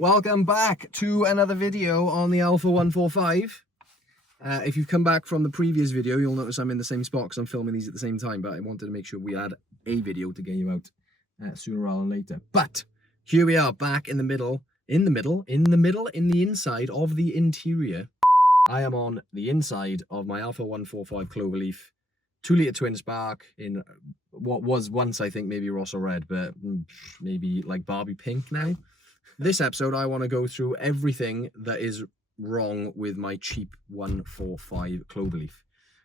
Welcome back to another video on the Alfa 145. If you've come back from the previous video, you'll notice I'm in the same spot because I'm filming these at the same time, but I wanted to make sure we had a video to get you out sooner rather than later. But here we are back in the inside of the interior. I am on the inside of my Alfa 145 Cloverleaf 2-litre twin spark in what was once, I think, maybe Rosso Red, but maybe like Barbie Pink now. This episode, I want to go through everything that is wrong with my cheap 145 Cloverleaf.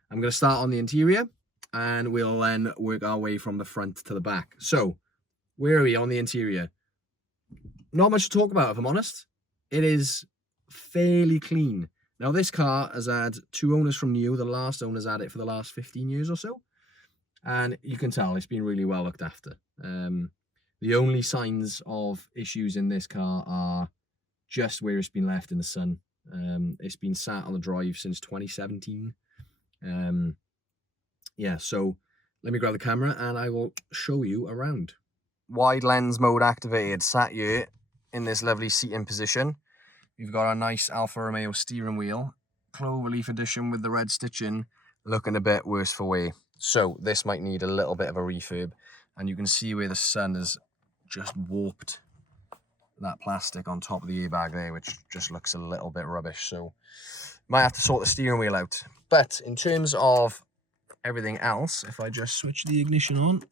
I'm going to start on the interior, and we'll then work our way from the front to the back. So, where are we on the interior? Not much to talk about, if I'm honest. It is fairly clean. Now, this car has had 2 owners from new. The last owner's had it for the last 15 years or so. And you can tell it's been really well looked after. The only signs of issues in this car are just where it's been left in the sun. It's been sat on the drive since 2017. Yeah, so let me grab the camera and I will show you around. Wide lens mode activated, sat here in this lovely seating position. You've got a nice Alfa Romeo steering wheel, Cloverleaf edition with the red stitching, looking a bit worse for wear. So this might need a little bit of a refurb, and you can see where the sun has just warped that plastic on top of the airbag there, which just looks a little bit rubbish. So might have to sort the steering wheel out. But in terms of everything else, if I just switch the ignition on,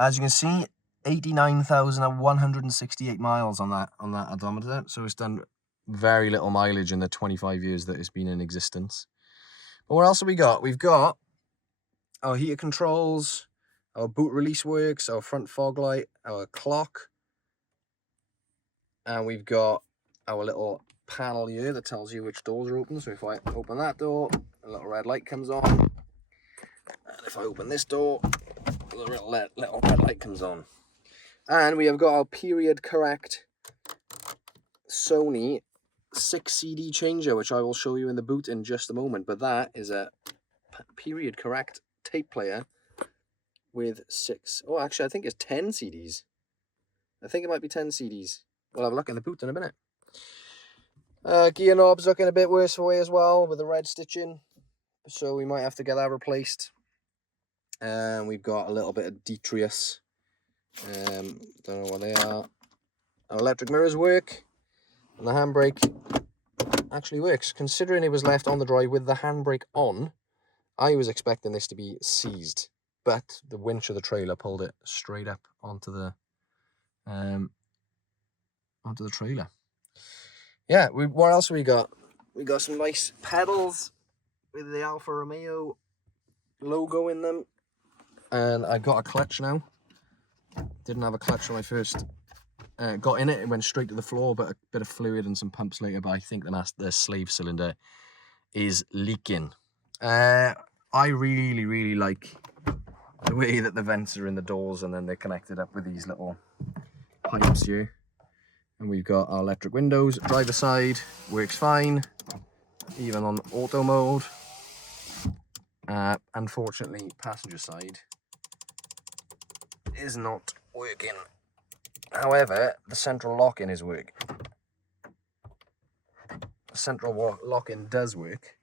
as you can see, 89,168 miles on that odometer. So it's done very little mileage in the 25 years that it's been in existence. But what else have we got? We've got our heater controls, our boot release works, our front fog light, our clock, and we've got our little panel here that tells you which doors are open. So if I open that door, a little red light comes on, and if I open this door, a little red light comes on. And we have got our period correct Sony 6 CD changer, which I will show you in the boot in just a moment. But that is a period correct tape player with 6. Oh, actually, I think it's 10 CDs. I think it might be 10 CDs. We'll have a look in the boot in a minute. Gear knob's looking a bit worse for wear as well with the red stitching, so we might have to get that replaced. And we've got a little bit of detritus. Don't know what they are. Our electric mirrors work, and the handbrake actually works. Considering it was left on the drive with the handbrake on, I was expecting this to be seized, but the winch of the trailer pulled it straight up onto the trailer. Yeah, what else we got? We got some nice pedals with the Alfa Romeo logo in them, and I got a clutch now. Didn't have a clutch when I first got in it. It went straight to the floor, but a bit of fluid and some pumps later. But I think the slave cylinder is leaking. I really like the way that the vents are in the doors, and then they're connected up with these little pipes here. And we've got our electric windows. Driver side works fine, even on auto mode. Unfortunately, passenger side is not working. However, the central lock-in is working. The central lock-in does work.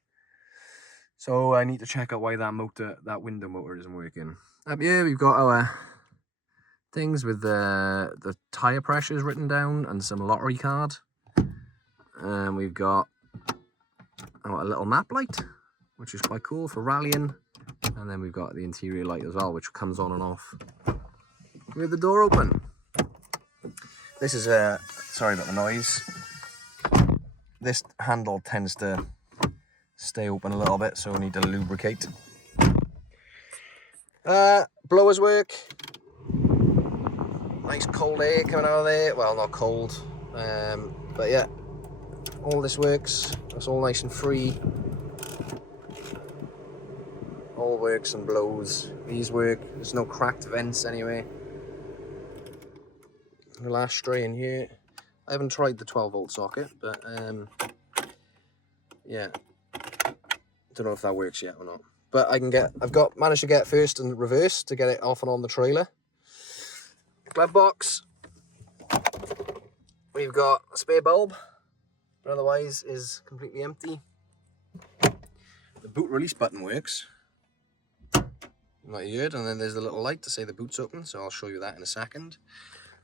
So I need to check out why that window motor isn't working. Up here we've got our things with the tyre pressures written down and some lottery card. And we've got a little map light, which is quite cool for rallying. And then we've got the interior light as well, which comes on and off with the door open. This is sorry about the noise. This handle tends to stay open a little bit, so we need to lubricate. Blowers work. Nice cold air coming out of there. Well, not cold, but yeah, all this works. It's all nice and free. All works and blows. These work. There's no cracked vents anyway. The last stray in here. I haven't tried the 12-volt socket, but yeah, don't know if that works yet or not. But I've managed to get first and reverse to get it off and on the trailer. glove box. We've got a spare bulb, but otherwise is completely empty. The boot release button works, like you heard, and then there's the little light to say the boot's open, so I'll show you that in a second.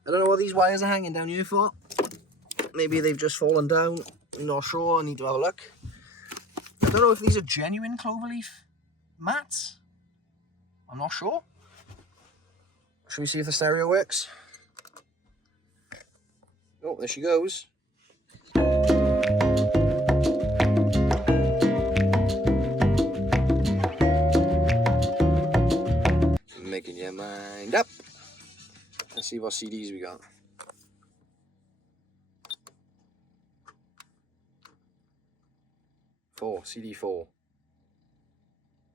I don't know what these wires are hanging down here for. Maybe they've just fallen down, I'm not sure, I need to have a look. I don't know if these are genuine Cloverleaf mats, I'm not sure. Should we see if the stereo works? Oh, there she goes. Making your mind up. Let's see what CDs we got. CD4.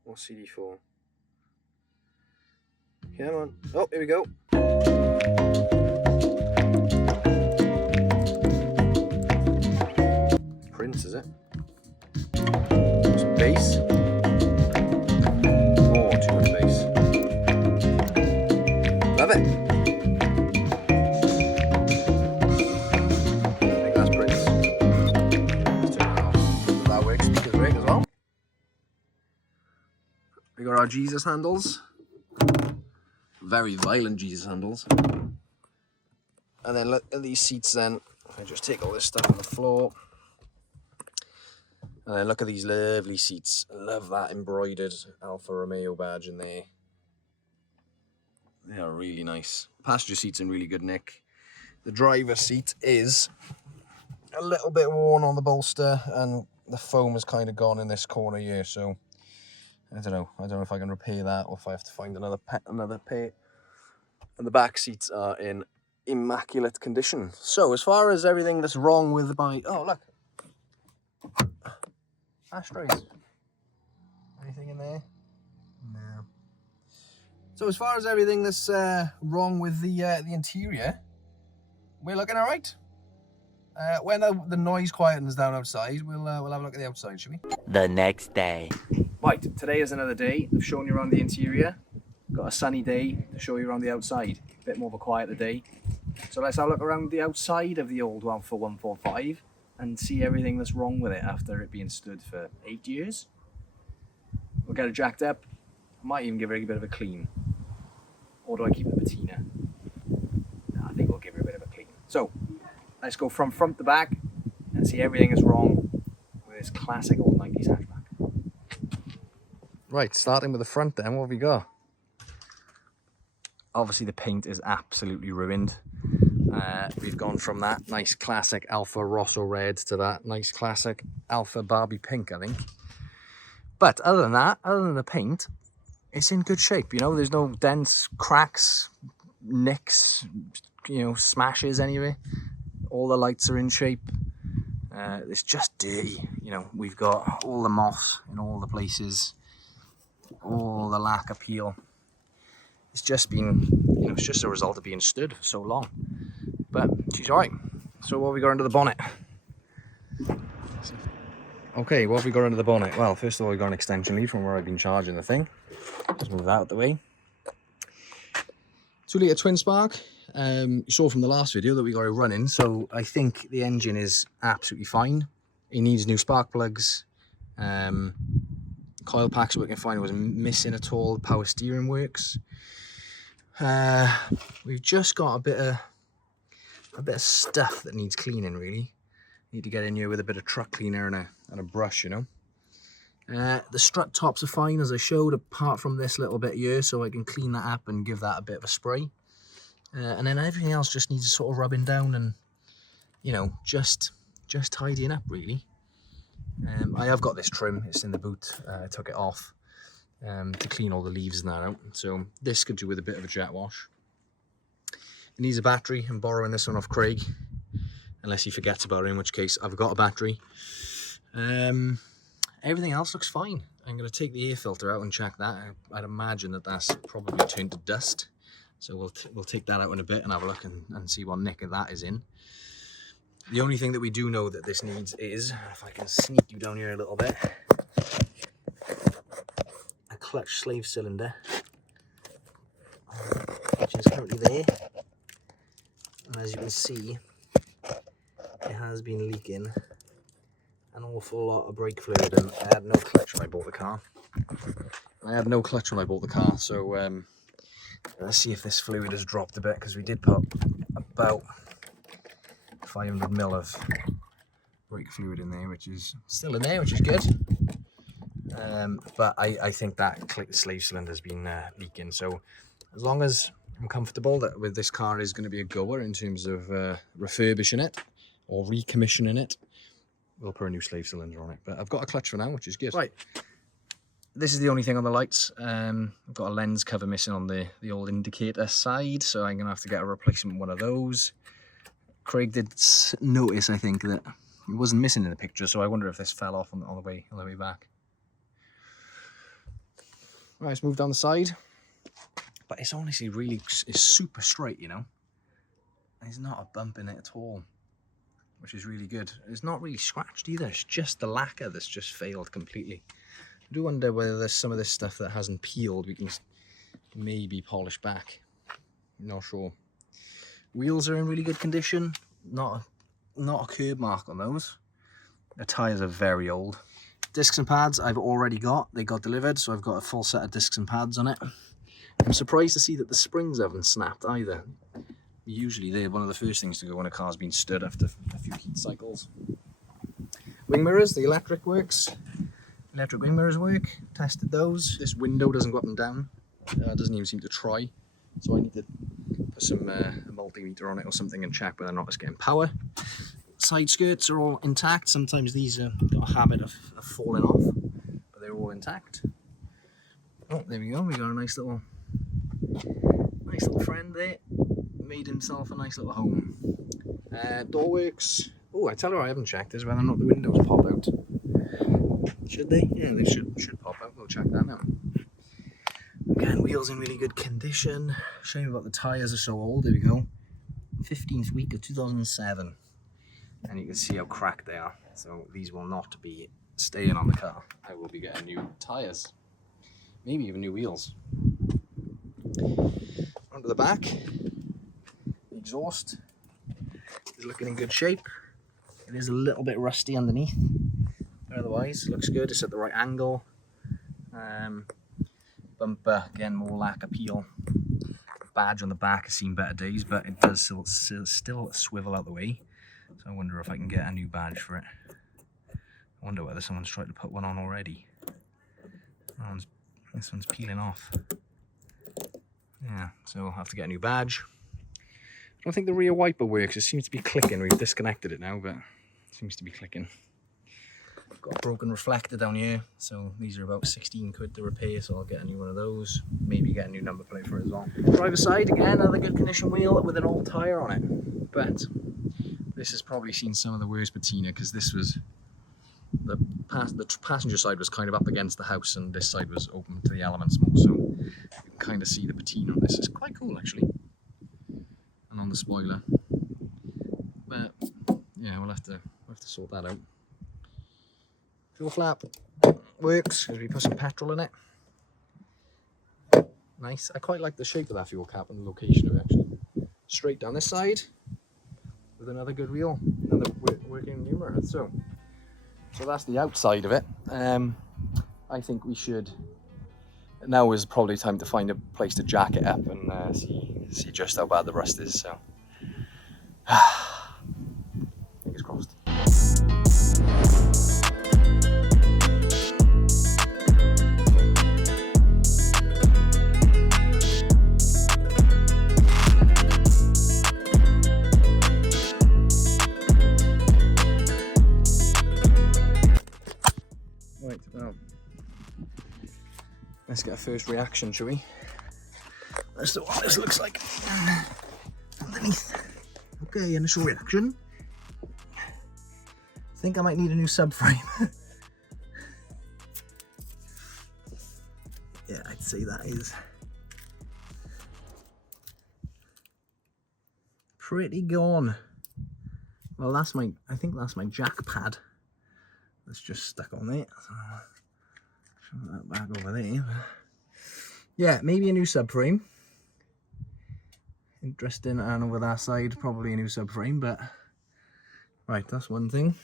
What's CD4? Come on. Oh, here we go. Prince, is it? It's bass. Oh, too much bass. Love it. I think that's Prince. Let's turn it off. That works. Speakers work as well. We got our Jesus handles. Very violent Jesus handles. And then look at these seats then. I just take all this stuff on the floor. And then look at these lovely seats. I love that embroidered Alfa Romeo badge in there. They are really nice. Passenger seat's in really good nick. The driver's seat is a little bit worn on the bolster and the foam has kind of gone in this corner here, so I don't know if I can repair that or if I have to find another pair. And the back seats are in immaculate condition. So as far as everything that's wrong with my... Oh, look. Ashtrays. Anything in there? No. So as far as everything that's wrong with the interior, we're looking all right. When the noise quietens down outside, we'll have a look at the outside, shall we? The next day. Right, today is another day. I've shown you around the interior. Got a sunny day to show you around the outside. A bit more of a quieter day. So let's have a look around the outside of the old Alfa 145 and see everything that's wrong with it after it being stood for 8 years. We'll get it jacked up. I might even give it a bit of a clean. Or do I keep the patina? No, I think we'll give it a bit of a clean. So let's go from front to back and see everything that's wrong with this classic old 90s hatchback. Right, starting with the front then, what have we got? Obviously the paint is absolutely ruined. We've gone from that nice classic Alfa Rosso red to that nice classic Alfa Barbie pink, I think. But other than that, other than the paint, it's in good shape. You know, there's no dents, cracks, nicks, you know, smashes anyway. All the lights are in shape. It's just dirty. You know, we've got all the moss in all the places, all the lack of peel. It's just been, you know, it's just a result of being stood for so long. But she's all right. So what have we got under the bonnet? Okay, what have we got under the bonnet? Well, first of all, we've got an extension lead from where I've been charging the thing. Just move that out of the way. 2-litre twin spark. You saw from the last video that we got it running, so I think the engine is absolutely fine. It needs new spark plugs. Coil packs working fine. It wasn't missing at all. Power steering works. We've just got a bit of stuff that needs cleaning, really. Need to get in here with a bit of truck cleaner and a brush, you know. The strut tops are fine, as I showed, apart from this little bit here, so I can clean that up and give that a bit of a spray. And then everything else just needs sort of rubbing down and, you know, just tidying up, really. I have got this trim, it's in the boot. I took it off to clean all the leaves and that out. So this could do with a bit of a jet wash. It needs a battery. I'm borrowing this one off Craig, unless he forgets about it, in which case I've got a battery. Everything else looks fine. I'm going to take the air filter out and check that. I'd imagine that that's probably turned to dust. So we'll take that out in a bit and have a look and see what nick of that is in. The only thing that we do know that this needs is, if I can sneak you down here a little bit, a clutch slave cylinder, which is currently there. And as you can see, it has been leaking an awful lot of brake fluid, and I had no clutch when I bought the car. So let's see if this fluid has dropped a bit, because we did put about 500 ml of brake fluid in there, which is still in there, which is good. But I think that slave cylinder has been leaking. So as long as I'm comfortable that with this car is going to be a goer in terms of refurbishing it or recommissioning it, we'll put a new slave cylinder on it. But I've got a clutch for now, which is good. Right, this is the only thing on the lights. I've got a lens cover missing on the old indicator side, so I'm gonna have to get a replacement one of those. Craig did notice, I think, that it wasn't missing in the picture, so I wonder if this fell off on the way back. Right, let's move down the side. But it's honestly it's super straight, you know. There's not a bump in it at all, which is really good. It's not really scratched either. It's just the lacquer that's just failed completely. I do wonder whether there's some of this stuff that hasn't peeled we can maybe polish back. Not sure. Wheels are in really good condition. Not a curb mark on those. The tyres are very old. Discs and pads I've already got. They got delivered, so I've got a full set of discs and pads on it. I'm surprised to see that the springs haven't snapped either. Usually they're one of the first things to go when a car's been stood after a few heat cycles. Wing mirrors, the electric works. Electric wing mirrors work. Tested those. This window doesn't go up and down. Doesn't even seem to try. So I need to put some multimeter on it or something and check whether or not it's getting power. Side skirts are all intact. Sometimes these got a habit of falling off, but they're all intact. Oh, there we go. We got a nice little friend there. Made himself a nice little home. Door works. Oh, I tell her I haven't checked is whether or not the windows pop out. Should they? Yeah, they should pop out. We'll check that now. Again, wheels in really good condition. Shame about the tyres are so old. There we go. 15th week of 2007. And you can see how cracked they are. So these will not be staying on the car. I will be getting new tyres. Maybe even new wheels. Onto the back. The exhaust is looking in good shape. It is a little bit rusty underneath. Otherwise, looks good. It's at the right angle. Bumper, again, more lacquer peel. Badge on the back has seen better days, but it does still swivel out the way. So I wonder if I can get a new badge for it. I wonder whether someone's tried to put one on already. This one's peeling off. Yeah, so I'll have to get a new badge. I don't think the rear wiper works. It seems to be clicking. We've disconnected it now, but it seems to be clicking. I've got a broken reflector down here, so these are about 16 quid to repair, so I'll get a new one of those. Maybe get a new number plate for it as well. Driver's side, again, another good condition wheel with an old tyre on it. But this has probably seen some of the worst patina, because this was the passenger side was kind of up against the house, and this side was open to the elements more, so you can kind of see the patina on this. It's quite cool, actually. And on the spoiler. But yeah, we'll have to sort that out. Fuel flap works because we put some petrol in it. Nice. I quite like the shape of that fuel cap and the location of it, actually. Straight down this side with another good wheel, another working numerator. So that's the outside of it. I think we should. Now is probably time to find a place to jack it up and see just how bad the rust is. So fingers crossed. Right, well, let's get a first reaction, shall we? Let's see what this looks like underneath. Okay, initial reaction. I think I might need a new subframe. Yeah, I'd say that is pretty gone. Well, I think that's my jack pad. That's just stuck on there. So show that back over there. Yeah, maybe a new subframe. Interesting. And over that side, probably a new subframe, but right, that's one thing.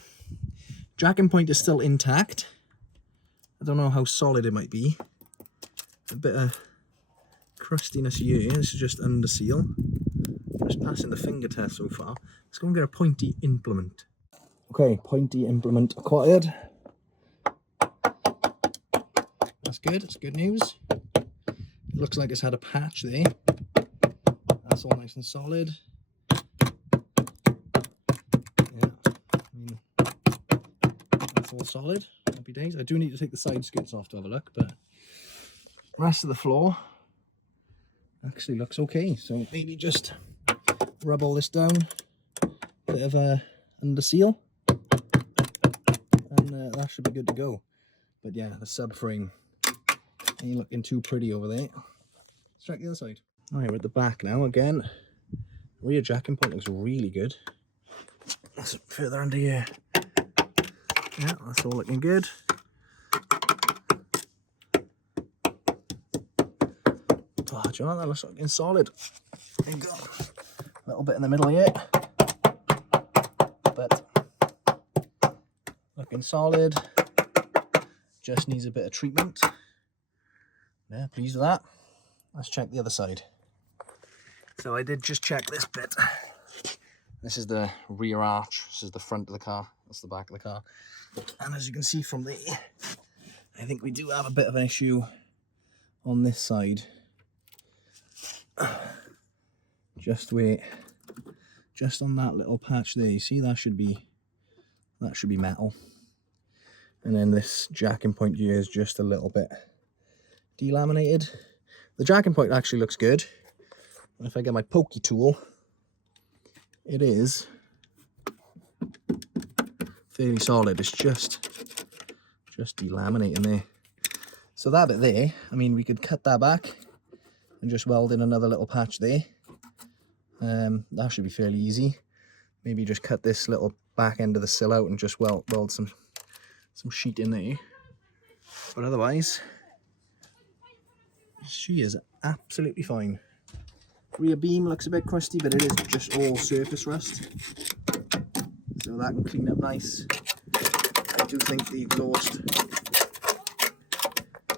Jacking point is still intact. I don't know how solid it might be. A bit of crustiness here. This is just under seal. Just passing the finger test so far. Let's go and get a pointy implement. Okay, pointy implement acquired. That's good, it's good news. It looks like it's had a patch there. That's all nice and solid. Yeah, I mean, that's all solid. Happy days. I do need to take the side skirts off to have a look, but rest of the floor actually looks okay. So maybe just rub all this down, bit of a under seal, and that should be good to go. But yeah, the subframe ain't looking too pretty over there. Let's check the other side. Alright, we're at the back now again. Rear jacking point looks really good. That's further under here. Yeah, that's all looking good. Oh, do you know what? That looks looking solid. There you go. A little bit in the middle here. But looking solid. Just needs a bit of treatment. Yeah, pleased with that. Let's check the other side. So I did just check this bit. This is the rear arch. This is the front of the car. That's the back of the car. And as you can see from there, I think we do have a bit of an issue on this side. Just on that little patch there. You see, that should be metal. And then this jacking point here is just a little bit delaminated. The jacking point actually looks good. If I get my pokey tool, it is fairly solid. It's just delaminating there. So that bit there, I mean, we could cut that back and just weld in another little patch there. That should be fairly easy. Maybe just cut this little back end of the sill out and just weld some sheet in there. But otherwise, she is absolutely fine. Rear beam looks a bit crusty, but it is just all surface rust, so that can clean up nice. I do think the exhaust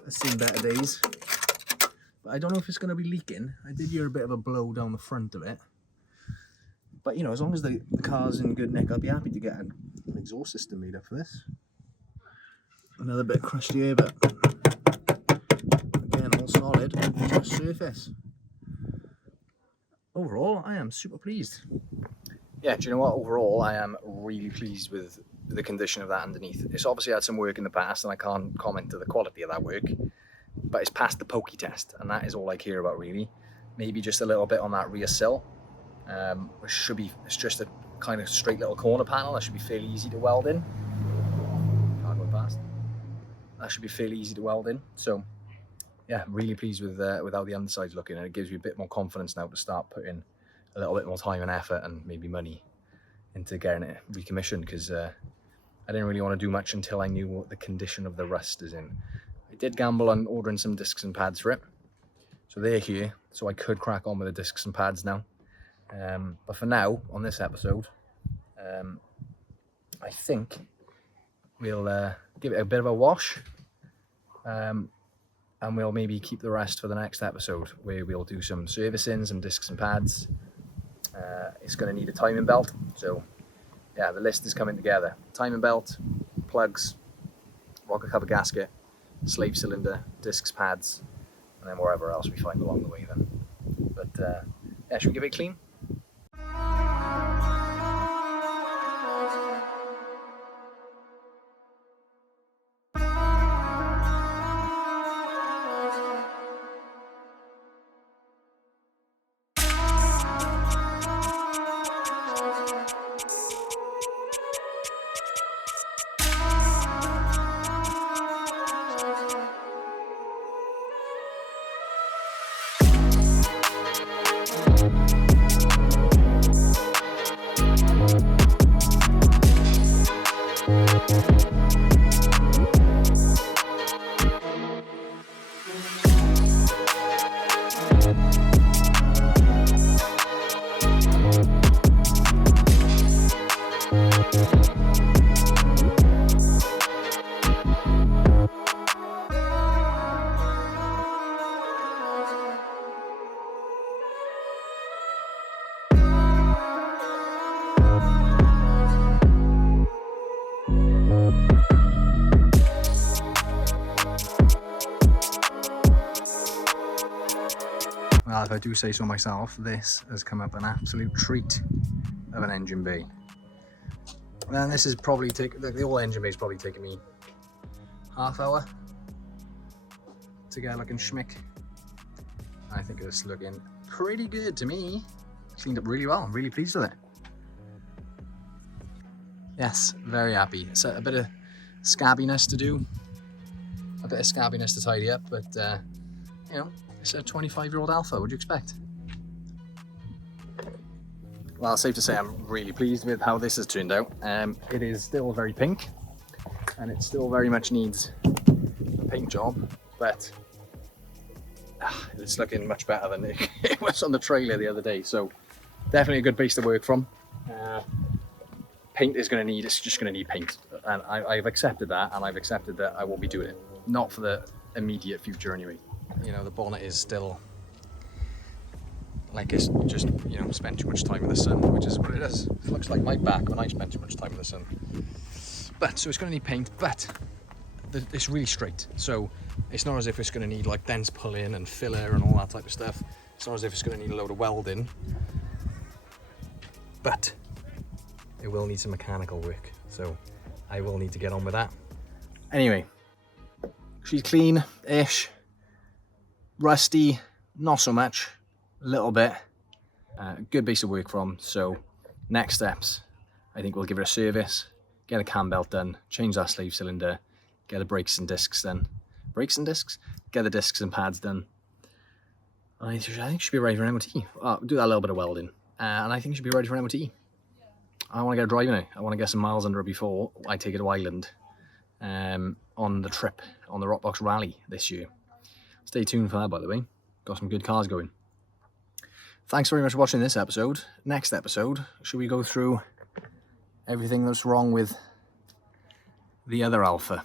has seen better days, but I don't know if it's going to be leaking. I did hear a bit of a blow down the front of it, but you know, as long as the car's in good nick, I'll be happy to get an exhaust system made up for this. Another bit crusty here, but again, all solid, just surface. Overall, I am super pleased. Yeah, do you know what? Overall, I am really pleased with the condition of that underneath. It's obviously had some work in the past, and I can't comment to the quality of that work, but it's passed the pokey test, and that is all I care about, really. Maybe just a little bit on that rear sill, which should be, it's just a kind of straight little corner panel. That should be fairly easy to weld in. Can't go past. That should be fairly easy to weld in. So yeah, really pleased with how the underside's looking, and it gives me a bit more confidence now to start putting a little bit more time and effort and maybe money into getting it recommissioned, because I didn't really want to do much until I knew what the condition of the rust is in. I did gamble on ordering some discs and pads for it, so they're here, so I could crack on with the discs and pads now. But for now, on this episode, I think we'll give it a bit of a wash, and we'll maybe keep the rest for the next episode, where we'll do some servicing, some discs and pads. It's going to need a timing belt, so yeah, the list is coming together. Timing belt, plugs, rocker cover gasket, slave cylinder, discs, pads, and then wherever else we find along the way then. But yeah, should we give it a clean? Well, if I do say so myself, this has come up an absolute treat of an engine bay. And this is probably the whole engine bay is probably taking me half hour to get looking schmick. I think it's looking pretty good to me. Cleaned up really well. I'm really pleased with it. Yes, very happy. It's a bit of scabbiness to do, a bit of scabbiness to tidy up, but you know, it's a 25-year-old Alfa. What do you expect? Well, it's safe to say I'm really pleased with how this has turned out. It is still very pink, and it still very much needs a paint job, but it's looking much better than it was on the trailer the other day. So definitely a good base to work from. Paint is going to need, it's just going to need paint, and I've accepted that, and I've accepted that I won't be doing it, not for the immediate future anyway. You know, the bonnet is still like it's just, you know, spent too much time in the sun, which is what it is. It looks like my back when I spend too much time in the sun. But so it's going to need paint, but it's really straight, so it's not as if it's going to need like dense pull-in and filler and all that type of stuff. It's not as if it's going to need a load of welding, but it will need some mechanical work, so I will need to get on with that. Anyway, she's clean-ish, rusty, not so much, a little bit. Good base to work from, so next steps, I think we'll give her a service, get a cam belt done, change that slave cylinder, get the brakes and discs done. Brakes and discs? Get the discs and pads done. I think she'll be ready for an MOT. Do that little bit of welding, and I think she'll be ready for an MOT. I want to get driving it. I want to get some miles under her before I take her to Ireland on the trip, on the Rockbox Rally this year. Stay tuned for that, by the way. Got some good cars going. Thanks very much for watching this episode. Next episode, should we go through everything that's wrong with the other Alfa?